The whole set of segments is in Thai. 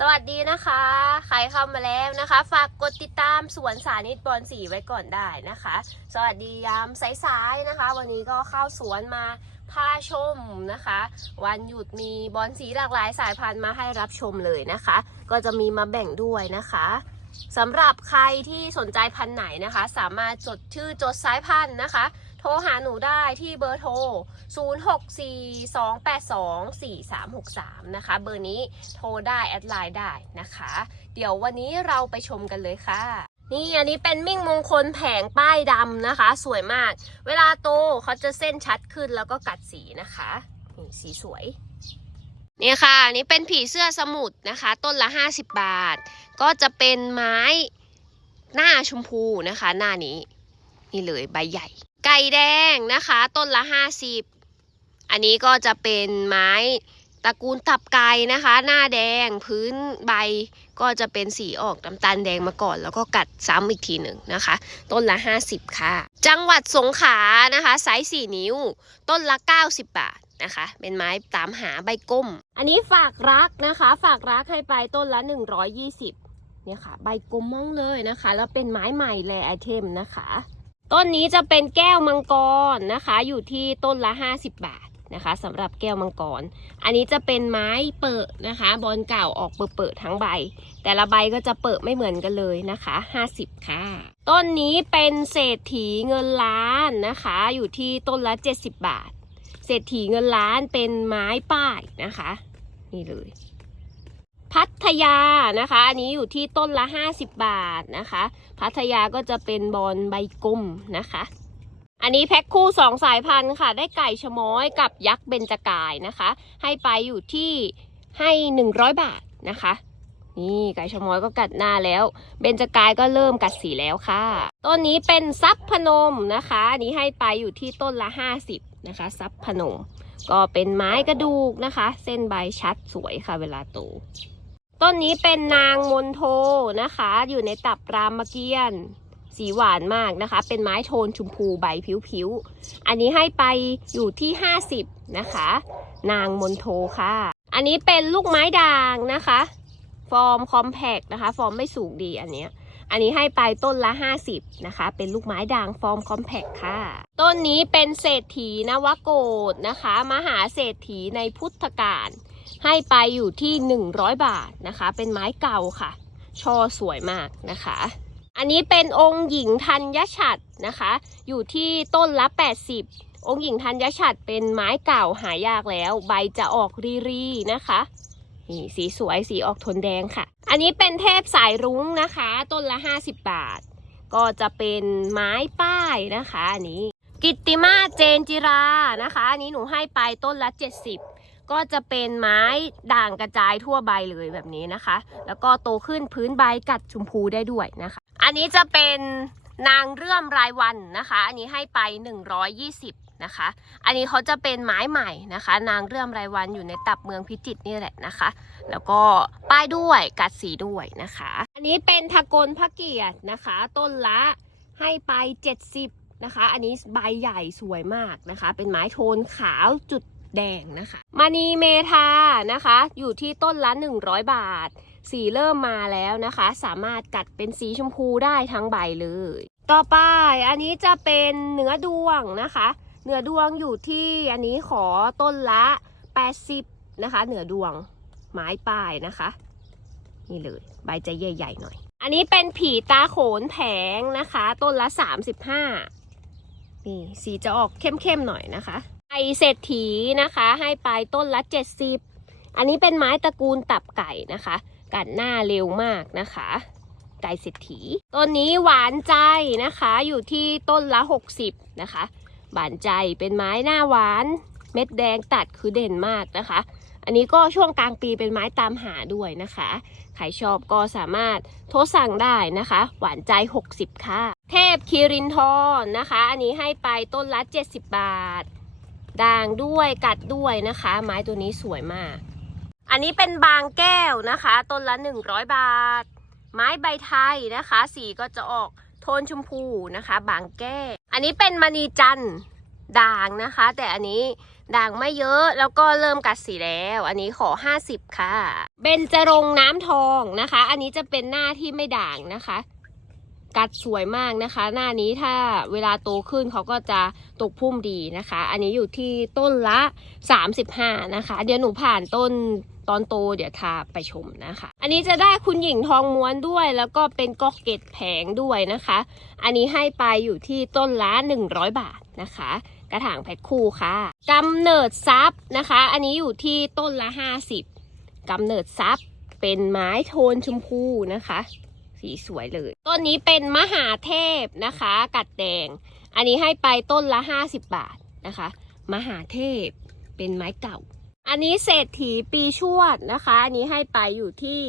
สวัสดีนะคะใครเข้ามาแล้วนะคะ ฝากกดติดตามสวนสานิตบอลสีไว้ก่อนได้นะคะ สวัสดียามสายๆนะคะ วันนี้ก็เข้าสวนมาพาชมนะคะ วันหยุดมีบอลสีหลากหลายสายพันธุ์มาให้รับชมเลยนะคะ ก็จะมีมาแบ่งด้วยนะคะสำหรับใครที่สนใจพันธุ์ไหนนะคะ สามารถจดชื่อจดสายพันธุ์นะคะ รหาหนูได้ที่เบอร์โทร 0642824363 นะคะ เบอร์นี้โทรได้แอดไลน์ได้นะคะ เดี๋ยววันนี้เราไปชมกันเลยค่ะ นี่อันนี้เป็นมิ่งมงคลแผงป้ายดำนะคะ สวยมาก เวลาโตเขาจะเส้นชัดขึ้นแล้วก็กัดสีนะคะนี่สีสวยนี่ค่ะอันนี่เป็นผีเสื้อสมุทรนะคะ ต้นละ 50 บาท ก็จะเป็นไม้หน้าชมพูนะคะ หน้านี้ นี่เลยใบใหญ่ ไก่แดงนะคะ ต้นละ 50 อันนี้ก็จะเป็นไม้ตระกูลตับไก่นะคะ หน้าแดงพื้นใบก็จะเป็นสีออกน้ำตาลแดงมาก่อน แล้วก็กัดซ้ำอีกทีหนึ่งนะคะ ต้นละ 50 ค่ะ จังหวัดสงขลานะคะไซส์4นิ้ว ต้นละ 90 บาทนะคะ เป็นไม้ตามหาใบก้ม อันนี้ฝากรักนะคะ ฝากรักให้ไปต้นละ 120เนี่ยค่ะ ใบกลมมองเลยนะคะ แล้วเป็นไม้ใหม่แลไอเทมนะคะ ต้นนี้จะเป็นแก้วมังกรนะคะ อยู่ที่ต้นละ 50 บาทนะคะสำหรับแก้วมังกร อันนี้จะเป็นไม้เปิดนะคะ บอลเก่าออกเปิดๆทั้งใบ แต่ละใบก็จะเปิดไม่เหมือนกันเลยนะคะ 50 ค่ะ ต้นนี้เป็นเศรษฐีเงินล้านนะคะ อยู่ที่ต้นละ 70 บาท เศรษฐีเงินล้านเป็นไม้ป้ายนะคะ นี่เลย พัทยานะคะ อันนี้อยู่ที่ต้นละ 50 บาทนะคะ พัทยาก็จะเป็นบอลใบกลมนะคะ อันนี้แพ็คคู่สองสายพันธุ์ค่ะ ได้ไก่ชะม้อยกับยักษ์เบญจกายนะคะ ให้ไปอยู่ที่ให้หนึ่งร้อยบาทนะคะ นี่ไก่ชะม้อยก็กัดหน้าแล้ว เบญจกายก็เริ่มกัดสีแล้วค่ะ ต้นนี้เป็นซับพนมนะคะ อันนี้ให้ไปอยู่ที่ต้นละห้าสิบนะคะซับพนม ก็เป็นไม้กระดูกนะคะ เส้นใบชัดสวยค่ะเวลาโต ต้นนี้เป็นนางมนโทนะคะ อยู่ในตับรามเกียรติสีหวานมากนะคะ เป็นไม้โทนชมพูใบผิวๆ อันนี้ให้ไปอยู่ที่ 50 นะคะ นางมนโทค่ะ อันนี้เป็นลูกไม้ด่างนะคะ ฟอร์มคอมแพกนะคะ ฟอร์มไม่สูงดีอันเนี้ย อันนี้ให้ไปต้นละ 50 นะคะ เป็นลูกไม้ด่างฟอร์มคอมแพกค่ะ ต้นนี้เป็นเศรษฐีนวโกดนะคะ มหาเศรษฐีในพุทธกาล ให้ไปอยู่ที่ 100 บาทนะคะ เป็นไม้เก่าค่ะ ช่อสวยมากนะคะ อันนี้เป็นองค์หญิงธัญฉัตรนะคะ อยู่ที่ต้นละ 80 องค์หญิงธัญฉัตรเป็นไม้เก่าหายากแล้ว ใบจะออกรีๆนะคะนี่สีสวยสีออกโทนแดงค่ะ อันนี้เป็นเทพสายรุ้งนะคะ ต้นละ 50 บาท ก็จะเป็นไม้ป้ายนะคะอันนี้ กิตติมาเจนจิรานะคะ อันนี้หนูให้ไปต้นละ 70 ก็จะเป็นไม้ด่างกระจายทั่วใบเลยแบบนี้นะคะ แล้วก็โตขึ้นพื้นใบกัดชมพูได้ด้วยนะคะ อันนี้จะเป็นนางเรื่อมรายวันนะคะ อันนี้ให้ไป 120นะคะ อันนี้เขาจะเป็นไม้ใหม่นะคะ นางเรื่อมรายวันอยู่ในตับเมืองพิจิตรนี่แหละนะคะ แล้วก็ป้ายด้วยกัดสีด้วยนะคะ อันนี้เป็นทากลพระเกียรตินะคะ ต้นละให้ไป 70นะคะ อันนี้ใบใหญ่สวยมากนะคะ เป็นไม้โทนขาวจุด แดงนะคะมณีเมทานะคะ อยู่ที่ต้นละ 100 บาท สีเริ่มมาแล้วนะคะ สามารถกัดเป็นสีชมพูได้ทั้งใบเลย ต่อไปอันนี้จะเป็นเนื้อดวงนะคะ เนื้อดวงอยู่ที่อันนี้ขอต้นละ 80 นะคะ เนื้อดวงไม้ป้ายนะคะ นี่เลย ใบจะใหญ่ๆหน่อย อันนี้เป็นผีตาโขนแผงนะคะ ต้นละ 35นี่สีจะออกเข้มๆหน่อยนะคะ ไอเศรษฐีนะคะ ให้ไปต้นละ 70 อันนี้เป็นไม้ตระกูลตับไก่นะคะ กัดหน้าเร็วมากนะคะ ไก่เศรษฐีต้นนี้หวานใจนะคะอยู่ที่ต้นละ 60 นะคะหวานใจเป็นไม้หน้าหวาน เม็ดแดงตัดคือเด่นมากนะคะ อันนี้ก็ช่วงกลางปีเป็นไม้ตามหาด้วยนะคะใครชอบก็สามารถโทรสั่งได้นะคะ หวานใจ 60 ค่ะ เทพคิรินทรนะคะ อันนี้ให้ไปต้นละ 70 บาท ด่างด้วยกัดด้วยนะคะ ไม้ตัวนี้สวยมาก อันนี้เป็นบางแก้วนะคะ ต้นละ 100 บาท ไม้ใบไทยนะคะ สีก็จะออกโทนชมพูนะคะ บางแก้ว อันนี้เป็นมณีจันทร์ด่างนะคะ แต่อันนี้ด่างไม่เยอะแล้วก็เริ่มกัดสีแล้ว อันนี้ขอ 50 ค่ะ เบนจรงน้ำทองนะคะ อันนี้จะเป็นหน้าที่ไม่ด่างนะคะ กัดสวยมากนะคะ หน้านี้ถ้าเวลาโตขึ้นเขาก็จะตกพุ่มดีนะคะ อันนี้อยู่ที่ต้นละ 35 นะคะ เดี๋ยวหนูผ่านต้นตอนโตเดี๋ยวทาไปชมนะคะ อันนี้จะได้คุณหญิงทองม้วนด้วยแล้วก็เป็นกอกเกตแผงด้วยนะคะ อันนี้ให้ไปอยู่ที่ต้นละ 100 บาทนะคะ กระถางแพ็คคู่ค่ะกำเนิดซับนะคะ อันนี้อยู่ที่ต้นละ 50กำเนิดซับเป็นไม้โทนชมพูนะคะ สีสวยเลย ต้นนี้เป็นมหาเทพนะคะ กัดแดง อันนี้ให้ไปต้นละ 50 บาทนะคะ มหาเทพเป็นไม้เก่า อันนี้เศรษฐีปีชวดนะคะ อันนี้ให้ไปอยู่ที่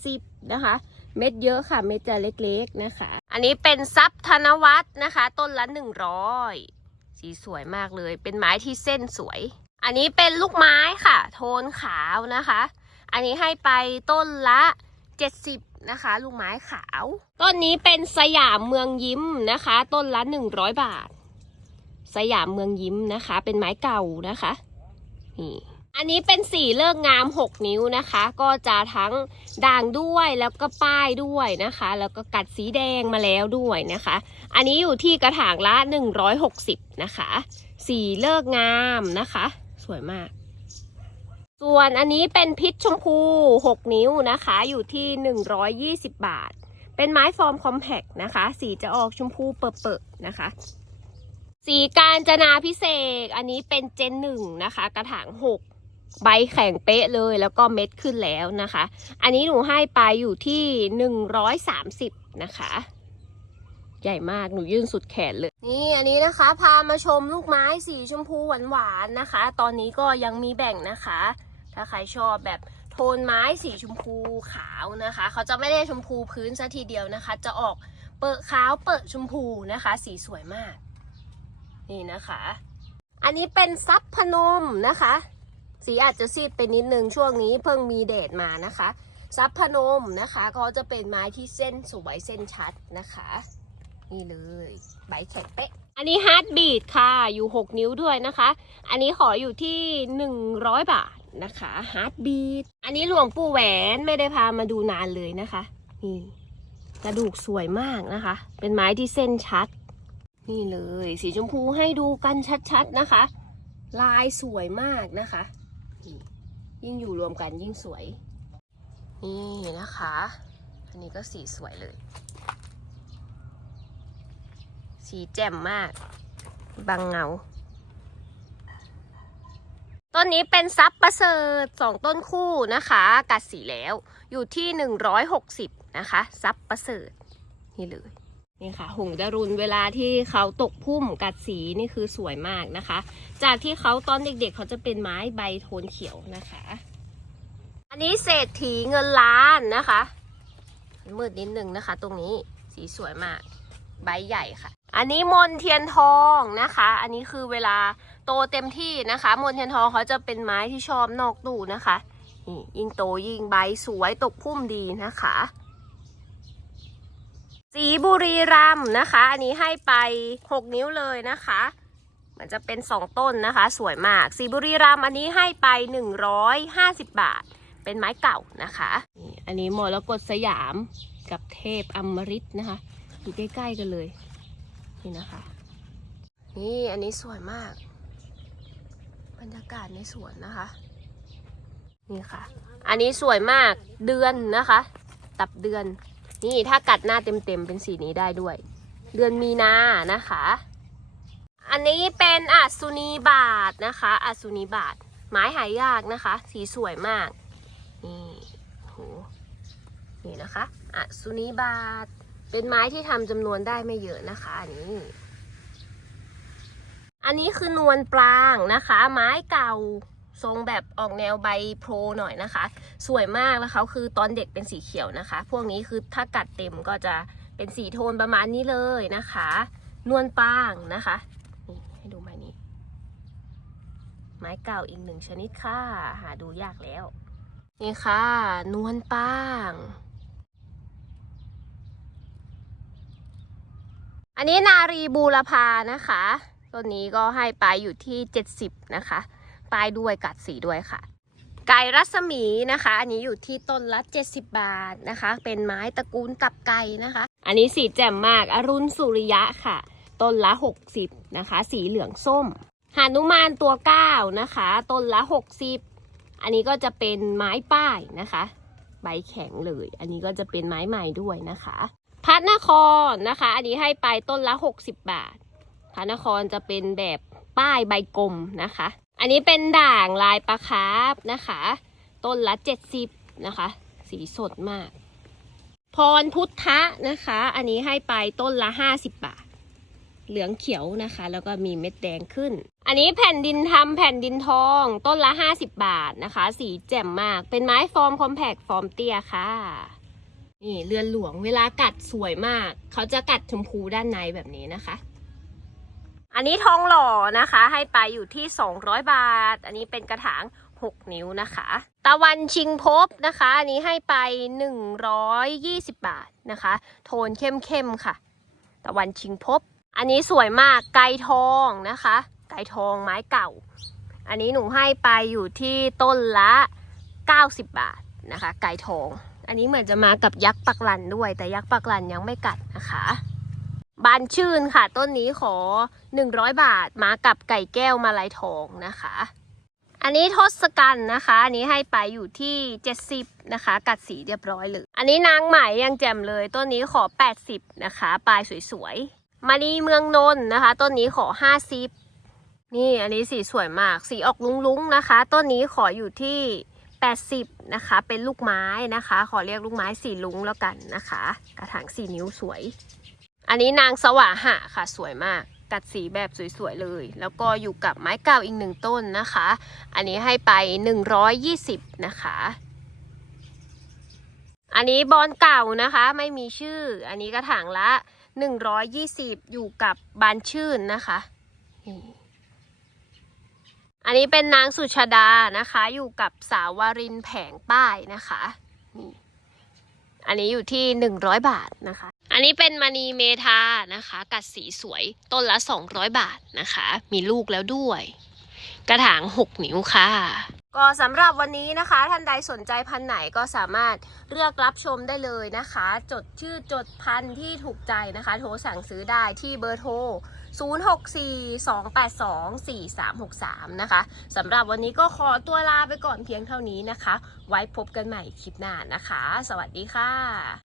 80 นะคะ เม็ดเยอะค่ะ เม็ดจะเล็กๆนะคะ อันนี้เป็นซับธนวัฒน์นะคะ ต้นละ 100 สีสวยมากเลย เป็นไม้ที่เส้นสวย อันนี้เป็นลูกไม้ค่ะ โทนขาวนะคะ อันนี้ให้ไปต้นละ 70นะคะลูกไม้ขาว ต้นนี้เป็นสยามเมืองยิ้มนะคะ ต้นละ 100 บาท สยามเมืองยิ้มนะคะ เป็นไม้เก่านะคะนี่อันนี้เป็นสีเลิกงาม 6 นิ้วนะคะ ก็จะทั้งด่างด้วยแล้วก็ป้ายด้วยนะคะ แล้วก็กัดสีแดงมาแล้วด้วยนะคะ อันนี้อยู่ที่กระถางละ 160 นะคะ สีเลิกงามนะคะ สวยมาก ส่วนอันนี้เป็นพิษชมพู 6 นิ้วนะคะ อยู่ที่ 120 บาท เป็นไม้ฟอร์มคอมแพกนะคะ สีจะออกชมพูเปิดๆนะคะ สีการจนาพิเศษ อันนี้เป็นเจนหนึ่งนะคะ กระถาง 6ใบแข็งเป๊ะเลยแล้วก็เม็ดขึ้นแล้วนะคะ อันนี้หนูให้ไปอยู่ที่ 130 นะคะ ใหญ่มากหนูยื่นสุดแขนเลย นี่อันนี้นะคะ พามาชมลูกไม้สีชมพูหวานๆนะคะ ตอนนี้ก็ยังมีแบ่งนะคะ ถ้าใครชอบแบบโทนไม้สีชมพูขาวนะคะ เขาจะไม่ได้ชมพูพื้นซะทีเดียวนะคะ จะออกเปิดขาวเปิดชมพูนะคะ สีสวยมาก นี่นะคะ อันนี้เป็นซับพนมนะคะ สีอาจจะซีดไปนิดนึงช่วงนี้เพิ่งมีแดดมานะคะซับพนมนะคะเขาจะเป็นไม้ที่เส้นสวยเส้นชัดนะคะ นี่เลยใบแข็งเป๊ะ อันนี้ฮาร์ดบีดค่ะอยู่ 6 นิ้วด้วยนะคะ อันนี้ขออยู่ที่ 100 บาท นะคะฮาร์ดบีดอันนี้หลวงปู่แหวนไม่ได้พามาดูนานเลยนะคะ นี่กระดูกสวยมากนะคะ เป็นไม้ที่เส้นชัด นี่เลย สีชมพูให้ดูกันชัดๆนะคะ ลายสวยมากนะคะ ยิ่งอยู่รวมกันยิ่งสวย นี่นะคะ อันนี้ก็สีสวยเลย สีแจ่มมาก บางเงา ต้นนี้เป็นซับประเสริฐสองต้นคู่นะคะกัดสีแล้วอยู่ที่160นะคะซับประเสริฐนี่เลยนี่ค่ะหงดารุนเวลาที่เขาตกพุ่มกัดสีนี่คือสวยมากนะคะ จากที่เขาตอนเด็กๆ เขาจะเป็นไม้ใบโทนเขียวนะคะ อันนี้เศรษฐีเงินล้านนะคะมืดนิดนึงนะคะ ตรงนี้สีสวยมาก ใบใหญ่ค่ะ อันนี้มนเทียนทองนะคะ อันนี้คือเวลาโตเต็มที่นะคะ มนเทียนทองเขาจะเป็นไม้ที่ชอบนอกตู้นะคะนี่ยิ่งโตยิ่งใบสวยตกพุ่มดีนะคะ สีบุรีรัมนะคะ อันนี้ให้ไป 6 นิ้วเลยนะคะ มันจะเป็น 2 ต้นนะคะ สวยมาก สีบุรีรัมอันนี้ให้ไป 150 บาท เป็นไม้เก่านะคะอันนี้มรกตสยามกับเทพอมฤตนะคะอยู่ใกล้ๆกันเลย นี่นะคะ นี่อันนี้สวยมาก บรรยากาศในสวนนะคะ นี่ค่ะ อันนี้สวยมากเดือนนะคะ ตับเดือน นี่ถ้ากัดหน้าเต็มๆเป็นสีนี้ได้ด้วย เดือนมีนานะคะ อันนี้เป็นอัศนีบาทนะคะอัศนีบาทไม้หายากนะคะ สีสวยมาก นี่โหนี่นะคะอัศนีบาท เป็นไม้ที่ทำจำนวนได้ไม่เยอะนะคะอันนี้ อันนี้คือนวลปรางนะคะ ไม้เก่าทรงแบบออกแนวใบโพรหน่อยนะคะ สวยมากแล้วเขาคือตอนเด็กเป็นสีเขียวนะคะ พวกนี้คือถ้ากัดเต็มก็จะเป็นสีโทนประมาณนี้เลยนะคะ นวลปางนะคะนี่ให้ดูไม้นี้ ไม้เก่าอีกหนึ่งชนิดค่ะ หาดูยากแล้ว นี่ค่ะ นวลปาง อันนี้นารีบูรพานะคะต้นนี้ก็ให้ไปอยู่ที่ 70 นะคะป้ายด้วยกัดสีด้วยค่ะ ไก่รัศมีนะคะ อันนี้อยู่ที่ต้นละ 70 บาทนะคะ เป็นไม้ตระกูลตับไก่นะคะ อันนี้สีแจ่มมากอรุณสุริยะค่ะ ต้นละ 60 นะคะ สีเหลืองส้มหานุมานตัวเก้านะคะ ต้นละ 60 อันนี้ก็จะเป็นไม้ป้ายนะคะ ใบแข็งเลย อันนี้ก็จะเป็นไม้ใหม่ด้วยนะคะ พัดนครนะคะ อันนี้ให้ไปต้นละ 60 บาท พัดนครจะเป็นแบบป้ายใบกลมนะคะ อันนี้เป็นด่างลายปลาคาร์ฟนะคะ ต้นละ 70 นะคะ สีสดมาก พรพุทธะนะคะ อันนี้ให้ไปต้นละ 50 บาท เหลืองเขียวนะคะ แล้วก็มีเม็ดแดงขึ้น อันนี้แผ่นดินทำแผ่นดินทองต้นละ 50 บาทนะคะ สีแจ่มมาก เป็นไม้ฟอร์มคอมแพกฟอร์มเตี้ยค่ะ นี่เรือนหลวงเวลากัดสวยมาก เขาจะกัดชมพูด้านในแบบนี้นะคะ อันนี้ทองหล่อนะคะ ให้ไปอยู่ที่ 200 บาท อันนี้เป็นกระถาง 6 นิ้วนะคะ ตะวันชิงภพนะคะ อันนี้ให้ไป 120 บาทนะคะ โทนเข้มๆค่ะ ตะวันชิงภพอันนี้สวยมากไก่ทองนะคะ ไก่ทองไม้เก่า อันนี้หนูให้ไปอยู่ที่ต้นละ 90 บาทนะคะ ไก่ทอง อันนี้เหมือนจะมากับยักษ์ปักลันด้วย แต่ยักษ์ปักลันยังไม่กัดนะคะ บานชื่นค่ะ ต้นนี้ขอ 100 บาทมากับไก่แก้วมาลายทองนะคะ อันนี้ทศกัณฐ์นะคะ อันนี้ให้ไปอยู่ที่ 70 นะคะ กัดสีเรียบร้อยเลยอันนี้นางไหมยังแจ่มเลย ต้นนี้ขอ 80 นะคะ ปลายสวยๆมานีเมืองนนท์นะคะ ต้นนี้ขอ 50 นี่อันนี้สีสวยมาก สีออกลุ้งๆนะคะ ต้นนี้ขออยู่ที่ 80 นะคะ เป็นลูกไม้นะคะ ขอเรียกลูกไม้สีลุงแล้วกันนะคะ กระถางสีนิ้วสวย อันนี้นางสว่าหะค่ะสวยมาก กัดสีแบบสวยๆเลย แล้วก็อยู่กับไม้เก่าอีกหนึ่งต้นนะคะ อันนี้ให้ไป 120 นะคะอันนี้บอลเก่านะคะไม่มีชื่อ อันนี้กระถางละ 120 อยู่กับบานชื่นนะคะ อันนี้เป็นนางสุชาดานะคะ อยู่กับสาวารินแผงป้ายนะคะนี่อันนี้อยู่ที่100บาทนะคะ อันนี้เป็นมณีเมทานะคะ กัดสีสวยต้นละ200บาทนะคะ มีลูกแล้วด้วย กระถาง6นิ้วค่ะ ก็สำหรับวันนี้นะคะ ท่านใดสนใจพันธุ์ไหนก็สามารถเลือกรับชมได้เลยนะคะ จดชื่อจดพันธุ์ที่ถูกใจนะคะ โทรสั่งซื้อได้ที่เบอร์โทร 0642824363 นะคะสำหรับวันนี้ก็ขอตัวลาไปก่อนเพียงเท่านี้นะคะ ไว้พบกันใหม่คลิปหน้านะคะ สวัสดีค่ะ